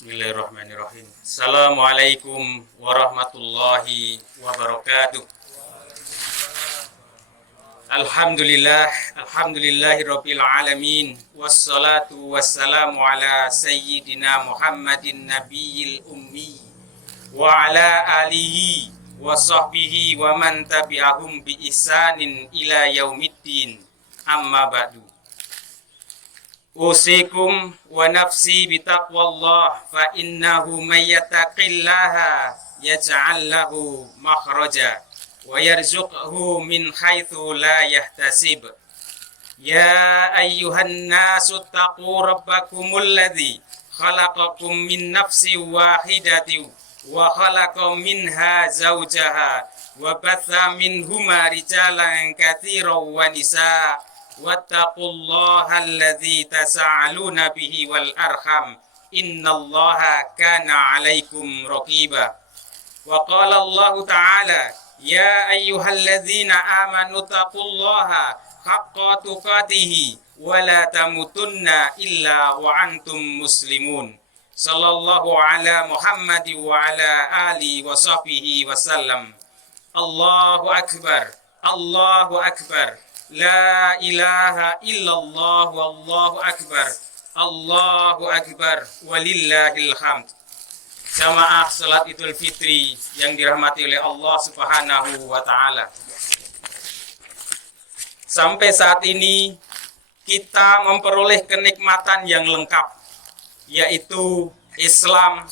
Bismillahirrahmanirrahim. Assalamualaikum warahmatullahi wabarakatuh. Alhamdulillahirabbil alamin. Wassalatu wassalamu ala sayyidina Muhammadin nabiyil ummi wa ala alihi wa sahbihi wa man tabi'ahum bi ihsanin ila yaumiddin. Amma ba'du. Usikum wa nafsi bitaqwallah fa innahu may yattaqillaha yaj'al lahu makhraja wa yarzuqhu min haitsu la yahtasib. Ya ayyuhan nasu taqu rabbakumul ladzi khalaqakum min nafsin wahidatin wa khalaqa minha zawjaha wa batha minhuma rijalan katsiran wa nisaa wattaqullaha alladzi tasaaluna bihi wal arham innallaha kana 'alaikum raqiba. Wa qala Allah ta'ala ya ayyuhalladzina amanu taqullaha haqqa tuqatih wa la tamutunna illa wa antum muslimun. Sallallahu ala Muhammad wa ala ali wa sahbihi wasallam. Allahu akbar, Allahu akbar. La ilaha illallah wallahu akbar. Allahu akbar walillahil hamd. Jamaah salat Idul Fitri yang dirahmati oleh Allah Subhanahu wa taala. Sampai saat ini kita memperoleh kenikmatan yang lengkap, yaitu Islam,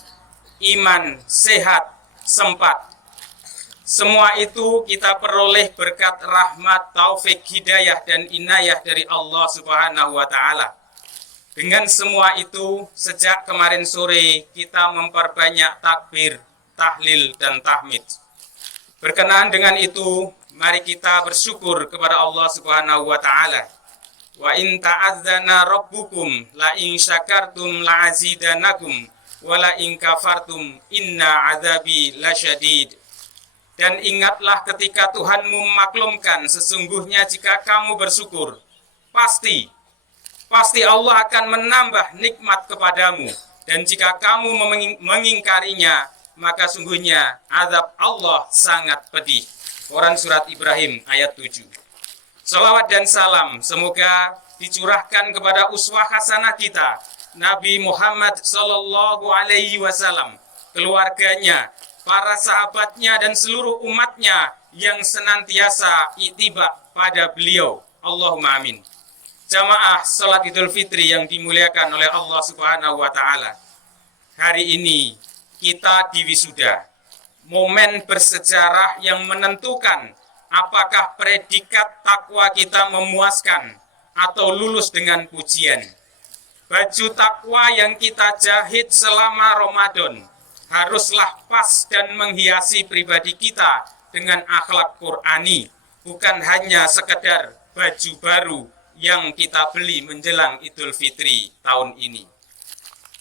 iman, sehat, sempat. Semua itu kita peroleh berkat rahmat, taufik, hidayah, dan inayah dari Allah Subhanahu wa ta'ala. Dengan semua itu, sejak kemarin sore kita memperbanyak takbir, tahlil, dan tahmid. Berkenaan dengan itu, mari kita bersyukur kepada Allah Subhanahu wa ta'ala. Wa in ta'adzana rabbukum la in syakartum la azidanakum wa la in kafartum inna azabi lasyadid. Dan ingatlah ketika Tuhanmu memaklumkan, sesungguhnya jika kamu bersyukur, pasti Allah akan menambah nikmat kepadamu. Dan jika kamu mengingkarinya, maka sungguhnya azab Allah sangat pedih. Quran Surat Ibrahim ayat 7. Salawat dan salam semoga dicurahkan kepada uswah hasanah kita, Nabi Muhammad sallallahu alaihi wasallam, keluarganya, para sahabatnya, dan seluruh umatnya yang senantiasa ittiba pada beliau. Allahumma amin. Jamaah salat Idul Fitri yang dimuliakan oleh Allah Subhanahu wa ta'ala. Hari ini kita di wisuda, momen bersejarah yang menentukan apakah predikat takwa kita memuaskan atau lulus dengan pujian. Baju takwa yang kita jahit selama Ramadan haruslah pas dan menghiasi pribadi kita dengan akhlak Qur'ani, bukan hanya sekedar baju baru yang kita beli menjelang Idul Fitri tahun ini.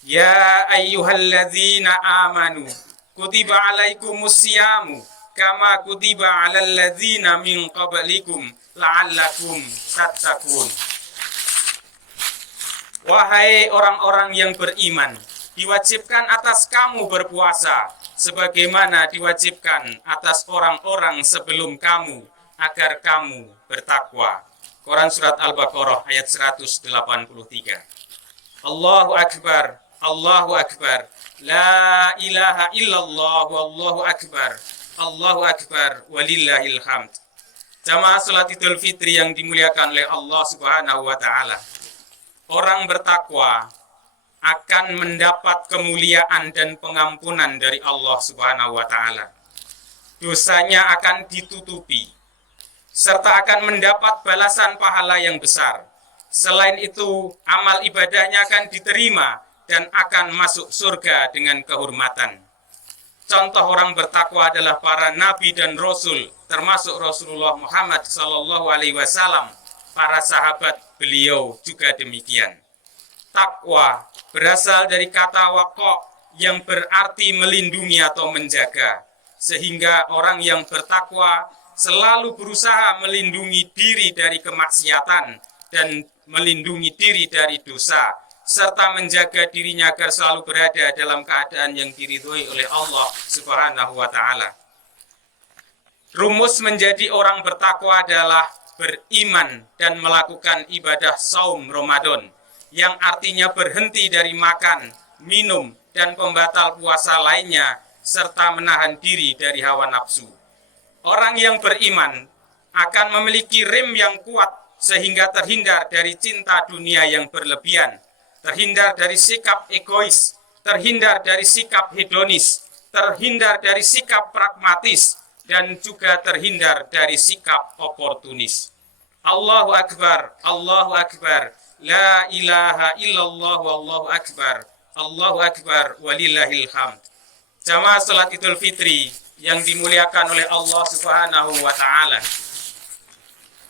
Ya ayyuhalladzina amanu kutiba alaikumusyamu kama kutiba alal ladzina min qablikum la'allakum tattaqun. Wahai orang-orang yang beriman, diwajibkan atas kamu berpuasa, sebagaimana diwajibkan atas orang-orang sebelum kamu, agar kamu bertakwa. Quran Surat Al-Baqarah ayat 183. Allahu Akbar, Allahu Akbar, La ilaha illallah, wallahu akbar, Allahu akbar, walillahil hamd. Jamaah salat Idul Fitri yang dimuliakan oleh Allah Subhanahu wa ta'ala. Orang bertakwa akan mendapat kemuliaan dan pengampunan dari Allah Subhanahu wa ta'ala. Dosanya akan ditutupi, serta akan mendapat balasan pahala yang besar. Selain itu, amal ibadahnya akan diterima dan akan masuk surga dengan kehormatan. Contoh orang bertakwa adalah para nabi dan rasul, termasuk Rasulullah Muhammad SAW, para sahabat beliau juga demikian. Takwa berasal dari kata waqa yang berarti melindungi atau menjaga, sehingga orang yang bertakwa selalu berusaha melindungi diri dari kemaksiatan dan melindungi diri dari dosa, serta menjaga dirinya agar selalu berada dalam keadaan yang diridhoi oleh Allah Subhanahu wa Ta'ala. Rumus menjadi orang bertakwa adalah beriman dan melakukan ibadah saum Ramadan, yang artinya berhenti dari makan, minum, dan pembatal puasa lainnya, serta menahan diri dari hawa nafsu. Orang yang beriman akan memiliki rem yang kuat sehingga terhindar dari cinta dunia yang berlebihan, terhindar dari sikap egois, terhindar dari sikap hedonis, terhindar dari sikap pragmatis, dan juga terhindar dari sikap oportunis. Allahu Akbar, Allahu Akbar, la ilaha illallah, wallahu akbar, Allahu Akbar, walillahil hamd. Jamaah salat Idul Fitri yang dimuliakan oleh Allah Subhanahu wa Ta'ala.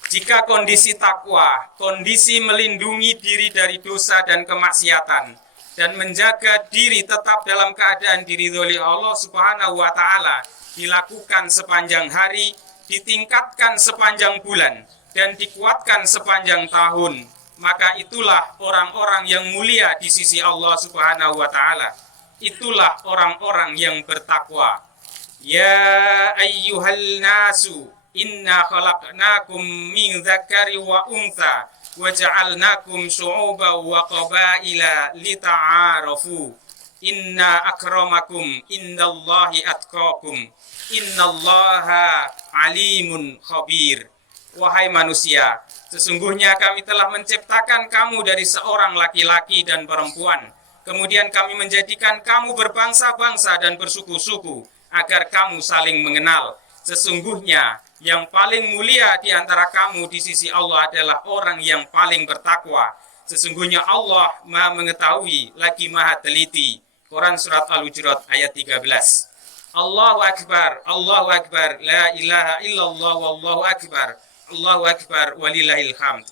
Jika kondisi takwa, kondisi melindungi diri dari dosa dan kemaksiatan, dan menjaga diri tetap dalam keadaan diridhoi Allah Subhanahu wa Ta'ala, dilakukan sepanjang hari, ditingkatkan sepanjang bulan, dan dikuatkan sepanjang tahun, maka itulah orang-orang yang mulia di sisi Allah Subhanahu wa Ta'ala. Itulah orang-orang yang bertakwa. Ya ayyuhal nasu, inna khalaqnakum min dzakari wa untha wa ja'alnakum syu'uban wa qabaila lita'arafu. Inna akramakum indallahi atqakum. Innallaha alimun khabir. Wahai manusia, sesungguhnya kami telah menciptakan kamu dari seorang laki-laki dan perempuan. Kemudian kami menjadikan kamu berbangsa-bangsa dan bersuku-suku agar kamu saling mengenal. Sesungguhnya yang paling mulia di antara kamu di sisi Allah adalah orang yang paling bertakwa. Sesungguhnya Allah Maha mengetahui lagi Maha teliti. Quran surat Al-Hujurat ayat 13. Allahu Akbar, Allahu Akbar, la ilaha illallah, wallahu akbar, Allahu Akbar, walillahil hamd.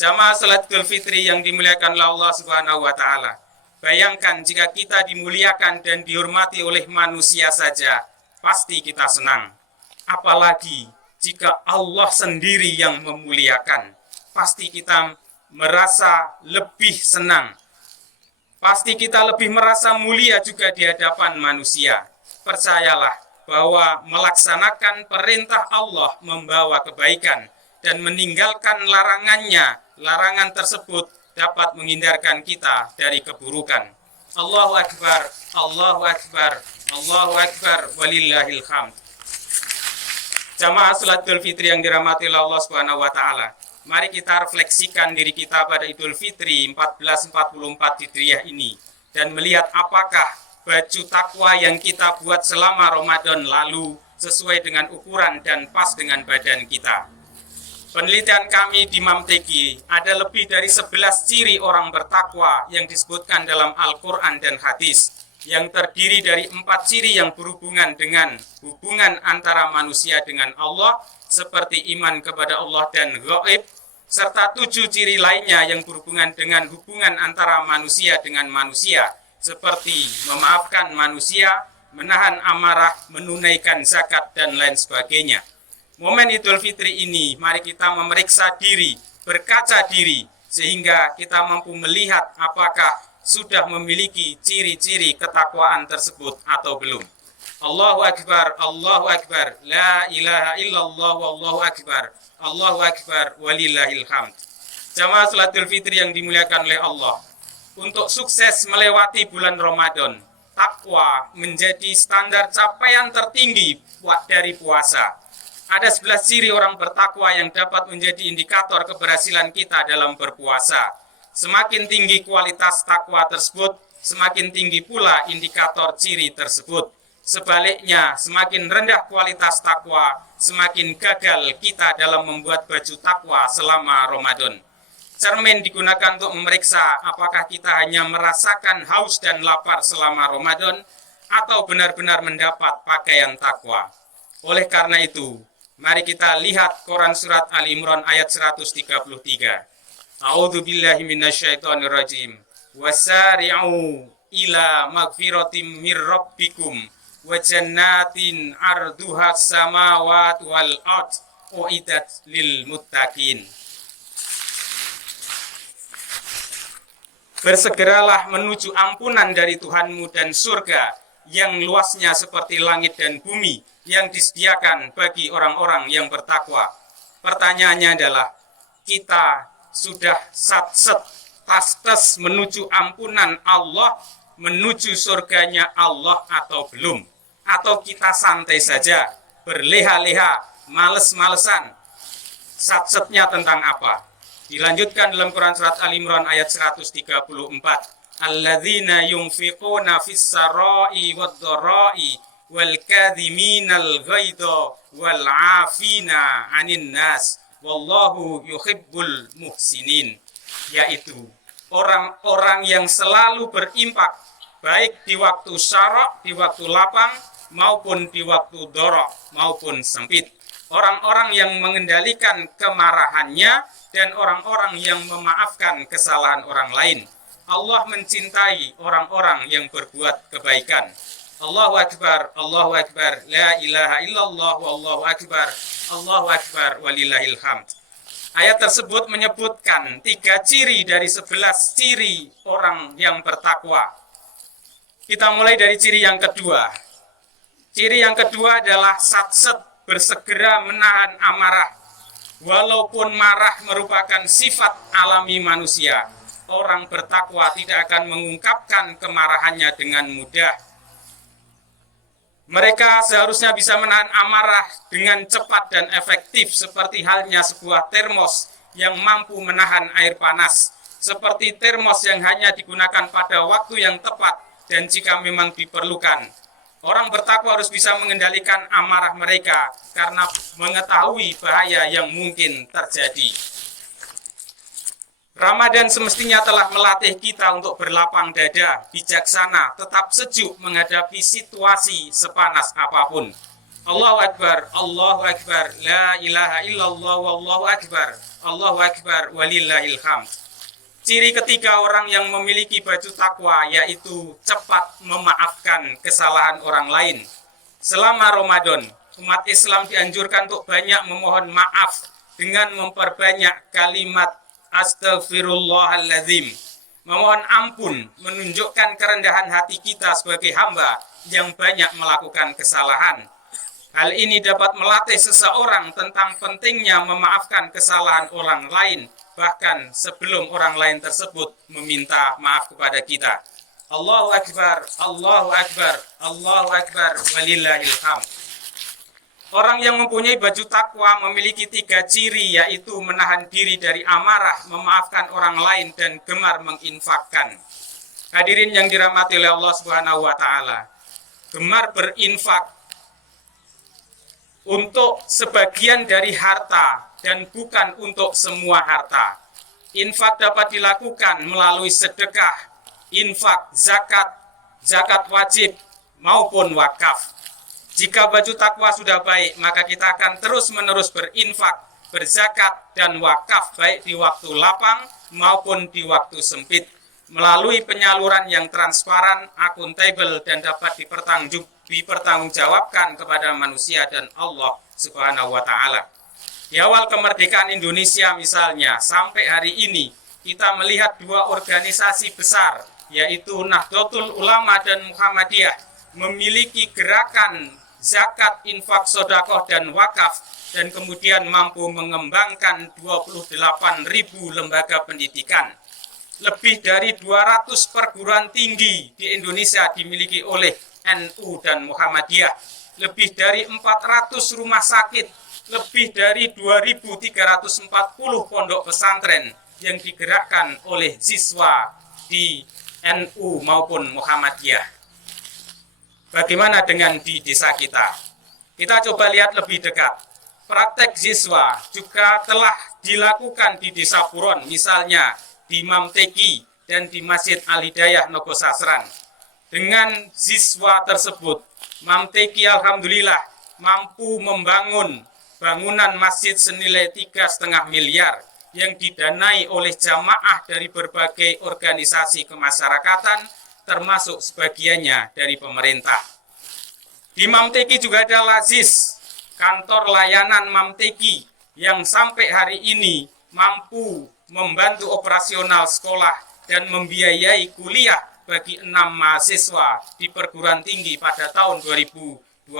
Jamaah salat Idul Fitri yang dimuliakan oleh Allah Subhanahu wa Ta'ala. Bayangkan jika kita dimuliakan dan dihormati oleh manusia saja, pasti kita senang. Apalagi jika Allah sendiri yang memuliakan, pasti kita merasa lebih senang. Pasti kita lebih merasa mulia juga di hadapan manusia. Percayalah bahwa melaksanakan perintah Allah membawa kebaikan dan meninggalkan larangannya, larangan tersebut dapat menghindarkan kita dari keburukan. Allahu Akbar, Allahu Akbar, Allahu Akbar, walillahil hamd. Jamaah salat Idul Fitri yang dirahmati Allah Subhanahu wa Ta'ala. Mari kita refleksikan diri kita pada Idul Fitri 1444 Hijriah ini dan melihat apakah baju takwa yang kita buat selama Ramadan lalu sesuai dengan ukuran dan pas dengan badan kita. Penelitian kami di Mamteki ada lebih dari 11 ciri orang bertakwa yang disebutkan dalam Al-Quran dan hadis, yang terdiri dari 4 ciri yang berhubungan dengan hubungan antara manusia dengan Allah, seperti iman kepada Allah dan gaib, serta 7 ciri lainnya yang berhubungan dengan hubungan antara manusia dengan manusia, seperti memaafkan manusia, menahan amarah, menunaikan zakat, dan lain sebagainya. Momen Idul Fitri ini, mari kita memeriksa diri, berkaca diri, sehingga kita mampu melihat apakah sudah memiliki ciri-ciri ketakwaan tersebut atau belum. Allahu Akbar, Allahu Akbar, la ilaha illallah, wallahu akbar, Allahu Akbar, walillahil hamd. Jamaah salat Idul Fitri yang dimuliakan oleh Allah, untuk sukses melewati bulan Ramadan, takwa menjadi standar capaian tertinggi dari puasa. Ada 11 ciri orang bertakwa yang dapat menjadi indikator keberhasilan kita dalam berpuasa. Semakin tinggi kualitas takwa tersebut, semakin tinggi pula indikator ciri tersebut. Sebaliknya, semakin rendah kualitas takwa, semakin gagal kita dalam membuat baju takwa selama Ramadan. Cermin digunakan untuk memeriksa apakah kita hanya merasakan haus dan lapar selama Ramadan atau benar-benar mendapat pakaian takwa. Oleh karena itu, mari kita lihat Quran surat Ali Imran ayat 133. A'udzu billahi minasyaitonir rajim. Wasari'u ila magfiratim mir rabbikum wa jannatin arduhas samawati wal ard uiddat lil muttaqin. Bersegeralah menuju ampunan dari Tuhanmu dan surga yang luasnya seperti langit dan bumi yang disediakan bagi orang-orang yang bertakwa. Pertanyaannya adalah, kita sudah satset tas menuju ampunan Allah, menuju surganya Allah atau belum? Atau kita santai saja, berleha-leha, males-malesan? Satsetnya tentang apa? Dilanjutkan dalam Quran surat Al-Imran ayat 134. Alladzina yunfiquna fis sarai wad dharai wal kadhiminal ghaidha wal 'afina 'anil nas wallahu yuhibbul muhsinin. Yaitu orang-orang yang selalu berinfak baik di waktu syara', di waktu lapang maupun di waktu dhara' maupun sempit. Orang-orang yang mengendalikan kemarahannya dan orang-orang yang memaafkan kesalahan orang lain. Allah mencintai orang-orang yang berbuat kebaikan. Allahu Akbar, Allahu Akbar, la ilaha illallah, wallahu akbar, Allahu Akbar, walillahil hamd. Ayat tersebut menyebutkan 3 ciri dari 11 ciri orang yang bertakwa. Kita mulai dari ciri yang kedua. Ciri yang kedua adalah satset, bersegera menahan amarah. Walaupun marah merupakan sifat alami manusia, orang bertakwa tidak akan mengungkapkan kemarahannya dengan mudah. Mereka seharusnya bisa menahan amarah dengan cepat dan efektif, seperti halnya sebuah termos yang mampu menahan air panas, seperti termos yang hanya digunakan pada waktu yang tepat dan jika memang diperlukan. Orang bertakwa harus bisa mengendalikan amarah mereka karena mengetahui bahaya yang mungkin terjadi. Ramadan semestinya telah melatih kita untuk berlapang dada, bijaksana, tetap sejuk menghadapi situasi sepanas apapun. Allahu Akbar, Allahu Akbar, la ilaha illallah, wallahu akbar, walillahil hamd. Ciri ketiga orang yang memiliki baju takwa yaitu cepat memaafkan kesalahan orang lain. Selama Ramadan, umat Islam dianjurkan untuk banyak memohon maaf dengan memperbanyak kalimat Astaghfirullahaladzim. Memohon ampun menunjukkan kerendahan hati kita sebagai hamba yang banyak melakukan kesalahan. Hal ini dapat melatih seseorang tentang pentingnya memaafkan kesalahan orang lain, bahkan sebelum orang lain tersebut meminta maaf kepada kita. Allahu Akbar, Allahu Akbar, Allahu Akbar, walillahil hamd. Orang yang mempunyai baju takwa memiliki 3 ciri, yaitu menahan diri dari amarah, memaafkan orang lain, dan gemar menginfakkan. Hadirin yang dirahmati oleh Allah Subhanahu wa Ta'ala, gemar berinfak untuk sebagian dari harta dan bukan untuk semua harta. Infak dapat dilakukan melalui sedekah, infak, zakat, zakat wajib maupun wakaf. Jika baju takwa sudah baik, maka kita akan terus-menerus berinfak, berzakat, dan wakaf baik di waktu lapang maupun di waktu sempit, melalui penyaluran yang transparan, akuntabel, dan dapat dipertanggungjawabkan kepada manusia dan Allah Subhanahu wa Ta'ala. Di awal kemerdekaan Indonesia misalnya, sampai hari ini kita melihat 2 organisasi besar, yaitu Nahdlatul Ulama dan Muhammadiyah, memiliki gerakan zakat, infak, sedekah, dan wakaf, dan kemudian mampu mengembangkan 28.000 lembaga pendidikan. Lebih dari 200 perguruan tinggi di Indonesia dimiliki oleh NU dan Muhammadiyah. Lebih dari 400 rumah sakit, lebih dari 2.340 pondok pesantren yang digerakkan oleh siswa di NU maupun Muhammadiyah. Bagaimana dengan di desa kita? Kita coba lihat lebih dekat. Praktek siswa juga telah dilakukan di Desa Puron, misalnya di Mamteki dan di Masjid Al-Hidayah Nogosasran. Dengan siswa tersebut, Mamteki alhamdulillah mampu membangun bangunan masjid senilai 3,5 miliar yang didanai oleh jamaah dari berbagai organisasi kemasyarakatan, termasuk sebagiannya dari pemerintah. Di Mamteki juga ada Lazis, kantor layanan Mamteki, yang sampai hari ini mampu membantu operasional sekolah dan membiayai kuliah bagi 6 mahasiswa di perguruan tinggi pada tahun 2021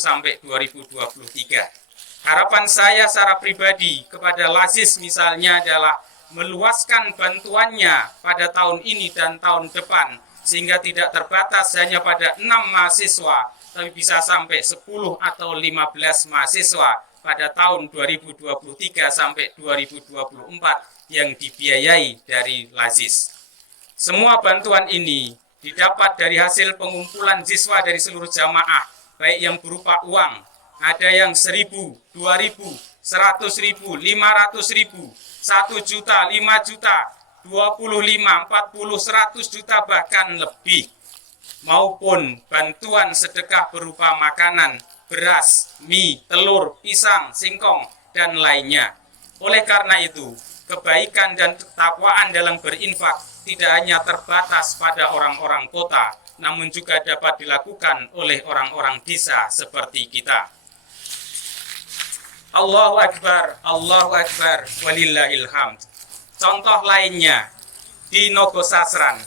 sampai 2023. Harapan saya secara pribadi kepada Lazis misalnya adalah meluaskan bantuannya pada tahun ini dan tahun depan, sehingga tidak terbatas hanya pada 6 mahasiswa, tapi bisa sampai 10 atau 15 mahasiswa pada tahun 2023 sampai 2024 yang dibiayai dari Lazis. Semua bantuan ini didapat dari hasil pengumpulan siswa dari seluruh jamaah, baik yang berupa uang, ada yang 1.000, 2.000, 100.000, 500.000, 1 juta, 5 juta, 25, 40, 100 juta bahkan lebih, maupun bantuan sedekah berupa makanan, beras, mie, telur, pisang, singkong, dan lainnya. Oleh karena itu, kebaikan dan ketakwaan dalam berinfak tidak hanya terbatas pada orang-orang kota, namun juga dapat dilakukan oleh orang-orang desa seperti kita. Allahu Akbar, walillahil hamd. Contoh lainnya, di Nogosasran.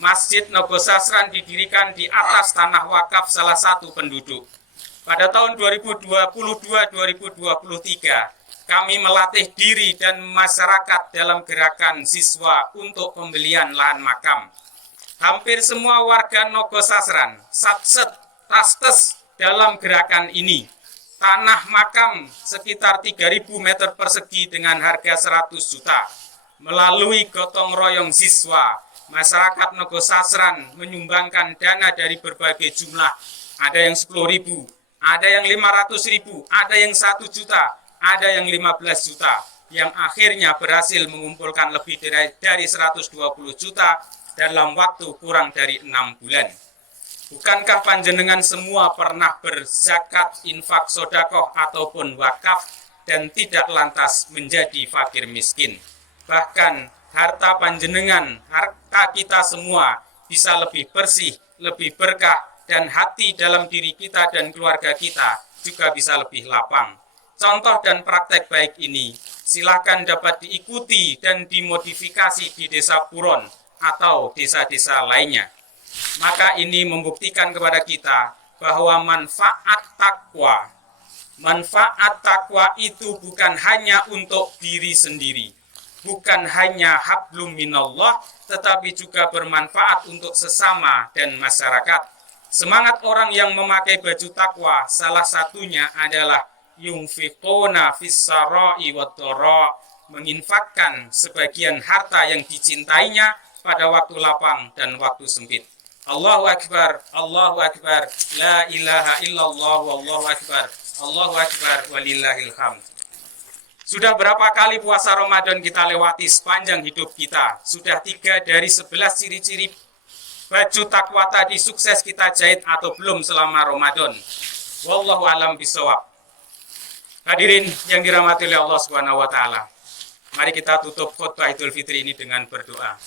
Masjid Nogosasran didirikan di atas tanah wakaf salah satu penduduk. Pada tahun 2022-2023, kami melatih diri dan masyarakat dalam gerakan siswa untuk pembelian lahan makam. Hampir semua warga Nogosasran satset tastes dalam gerakan ini. Tanah makam sekitar 3.000 meter persegi dengan harga 100 juta. Melalui gotong royong siswa, masyarakat Nogosasran menyumbangkan dana dari berbagai jumlah. Ada yang 10.000, ada yang 500.000, ada yang 1 juta, ada yang 15 juta. Yang akhirnya berhasil mengumpulkan lebih dari 120 juta dalam waktu kurang dari 6 bulan. Bukankah panjenengan semua pernah berzakat, infak, sodakoh, ataupun wakaf dan tidak lantas menjadi fakir miskin? Bahkan harta panjenengan, harta kita semua bisa lebih bersih, lebih berkah, dan hati dalam diri kita dan keluarga kita juga bisa lebih lapang. Contoh dan praktek baik ini silakan dapat diikuti dan dimodifikasi di desa Puron atau desa-desa lainnya. Maka ini membuktikan kepada kita bahwa manfaat takwa itu bukan hanya untuk diri sendiri, bukan hanya hablum minallah, tetapi juga bermanfaat untuk sesama dan masyarakat. Semangat orang yang memakai baju takwa salah satunya adalah yunfiquna fis-sarai wad-dharra, menginfakkan sebagian harta yang dicintainya pada waktu lapang dan waktu sempit. Allahu Akbar, la ilaha illallah, wallahu akbar, walillahil hamd. Sudah berapa kali puasa Ramadan kita lewati sepanjang hidup kita? Sudah 3 dari 11 ciri-ciri baju takwa tadi sukses kita jahit atau belum selama Ramadan? Wallahu alam bisawab. Hadirin yang dirahmati oleh Allah Subhanahu wa taala. Mari kita tutup khutbah Idul Fitri ini dengan berdoa.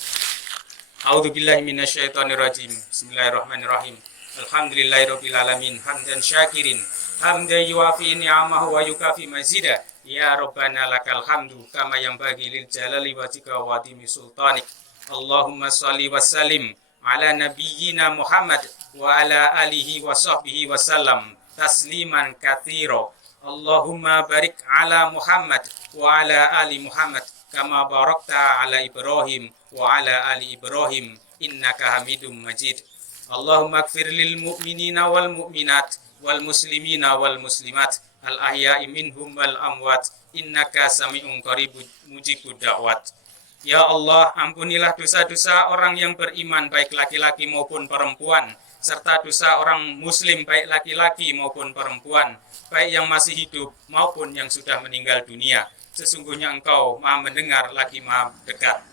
A'udzubillahi minasyaitonirrajim. Bismillahirrahmanirrahim. Alhamdulillahirabbil alamin, hamdan syakirin, hamdan yuwafi ni'amahu wa yukafi mazida. Ya Rabbana lakal hamdu kama yanbaghi lil jalali wajhika wa adimi sultanik. Allahumma shalli wa sallim ala nabiyyina Muhammad wa ala alihi wa sahbihi wa sallam tasliman katsira. Allahumma barik ala Muhammad wa ala ali Muhammad kama barakta ala Ibrahim wa ala ali Ibrahim innaka Hamidum Majid. Allahumma ighfir lil mu'minina wal mu'minat wal muslimina wal muslimat al ahya'i minhum wal amwat innaka sami'un qaribun mujibud da'wat. Ya Allah, ampunilah dosa-dosa orang yang beriman baik laki-laki maupun perempuan, serta dosa orang muslim baik laki-laki maupun perempuan, baik yang masih hidup maupun yang sudah meninggal dunia. Sesungguhnya Engkau Maha mendengar lagi Maha dekat.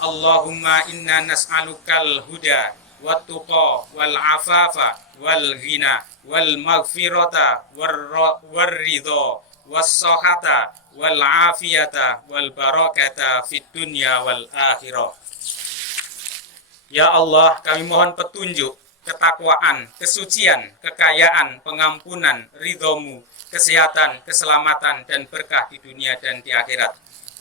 Allahumma inna nas'alukal huda wat tuqa wal afafa wal ghina wal maghfirata war ridha was sahata wal afiyata wal barakata fid dunya wal akhirah. Ya Allah, kami mohon petunjuk, ketakwaan, kesucian, kekayaan, pengampunan, ridho-Mu, kesehatan, keselamatan, dan berkah di dunia dan di akhirat.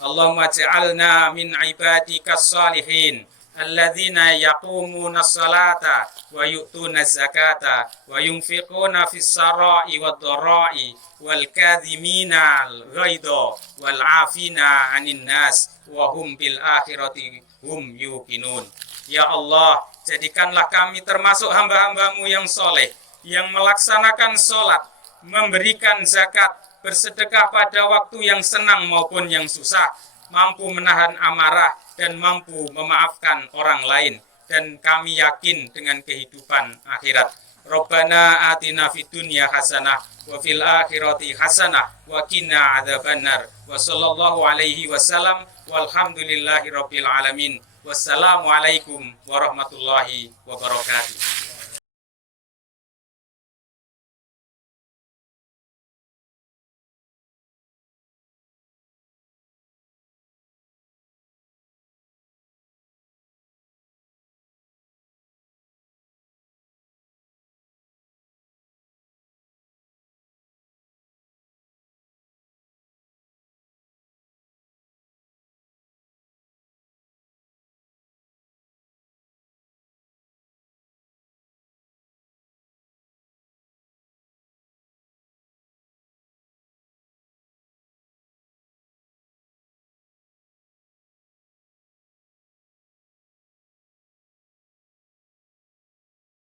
Allahumma ja'alna min ibadikas salihin, alladzina yaqumuna as-salata wa yu'tuna az-zakata wa yunfiquna fis sarai wad dharai wal kadhimina al-ghaidha wal 'afina 'anil nas wa hum bil akhirati hum yuqinun. Ya Allah, jadikanlah kami termasuk hamba-hambamu yang soleh, yang melaksanakan sholat, memberikan zakat, bersedekah pada waktu yang senang maupun yang susah, mampu menahan amarah dan mampu memaafkan orang lain, dan kami yakin dengan kehidupan akhirat. Rabbana atina fid dunya hasanah wa fil akhirati hasanah wa qina adzabannar. Wa sallallahu alaihi wasallam walhamdulillahi rabbil alamin. Wassalamualaikum warahmatullahi wabarakatuh.